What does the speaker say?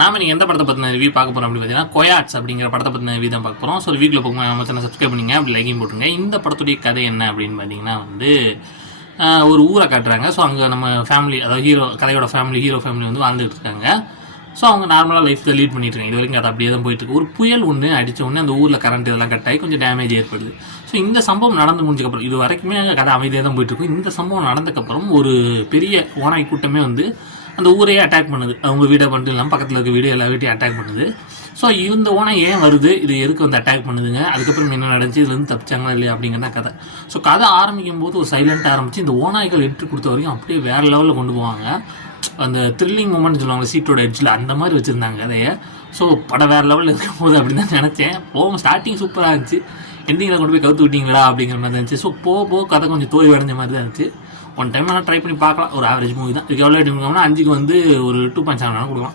நாம நீங்கள் எந்த படத்தை பற்றின ரிவ்யூ பார்க்க போகிறோம் அப்படின்னு பார்த்தீங்கன்னா கொயாட்ஸ் அப்படிங்கிற படத்தை பற்றின ரிவ்யூ தான் பார்க்க போகிறோம். ஸோ வீக்கில் போகும்போது நம்ம சேனல் சப்ஸ்கிரைப் பண்ணிங்க, அப்படி லைக்கையும் போட்டுருங்க. இந்த படத்துடைய கதை என்ன அப்படின்னு பார்த்தீங்கன்னா ஒரு ஊரை காட்டுறாங்க. ஸோ அங்கே நம்ம ஃபேமிலி, அதாவது கதையோட ஹீரோ ஃபேமிலி வந்து வாழ்ந்துட்டு இருக்காங்க. ஸோ அவங்க நார்மலாக லைஃப்பில் லீட் பண்ணிட்டு இருக்காங்க. இது வரைக்கும் அது அப்படியே தான் போயிட்டு இருக்கு. ஒரு புயல் ஒன்று அடித்த உடனே அந்த ஊரில் கரண்ட் இதெல்லாம் கட் ஆகி கொஞ்சம் டேமேஜ் ஏற்படுது. ஸோ இந்த சம்பவம் நடந்து முடிஞ்சக்கப்புறம், இது வரைக்குமே கதை அமைதியாக தான் போயிட்டு இருக்கும். இந்த சம்பவம் நடந்ததுக்கப்புறம் ஒரு பெரிய ஓனாய் கூட்டமே வந்து அந்த ஊரையே அட்டாக் பண்ணுது. அவங்க வீடை பண்ணிட்டு இல்லாமல் பக்கத்தில் இருக்க வீடு எல்லா வீட்டையும் அட்டாக் பண்ணுது. ஸோ இந்த ஓனை ஏன் வருது, இது எதுக்கு வந்து அட்டாக் பண்ணுதுங்க, அதுக்கப்புறம் என்ன நடந்துச்சு, இதுலேருந்து தப்பிச்சாங்களா இல்லையா அப்படிங்கிறத கதை. ஸோ கதை ஆரம்பிக்கும் போது ஒரு சைலண்ட்டாக ஆரம்பிச்சு இந்த ஓநாய்கள் எட்டு கொடுத்த வரைக்கும் அப்படியே வேறு லெவலில் கொண்டு போவாங்க. அந்த த்ரில்லிங் மூமெண்ட் சொல்லுவாங்க சீட்டோட எட்ஜில், அந்த மாதிரி வச்சுருந்தாங்க கதையை. ஸோ படம் வேறு லெவலில் இருக்கும் போது அப்படின்னு தான் நினச்சேன். ஸ்டார்டிங் சூப்பராக இருந்துச்சு, எண்டிங்கில் கொண்டு போய் கவுத்து விட்டீங்களா அப்படிங்கிற மாதிரி இருந்துச்சு. ஸோ போக கதை கொஞ்சம் தோல்வி அடைஞ்ச மாதிரி தான் இருந்துச்சு. ஒன் டைம் ஆனால் ட்ரை பண்ணி பார்க்கலாம். ஒரு ஆவரேஜ் மூவி தான். இதுக்கு எவ்வளோ எடுக்கணும்னா 5க்கு வந்து ஒரு 2.7 கொடுக்கலாம்.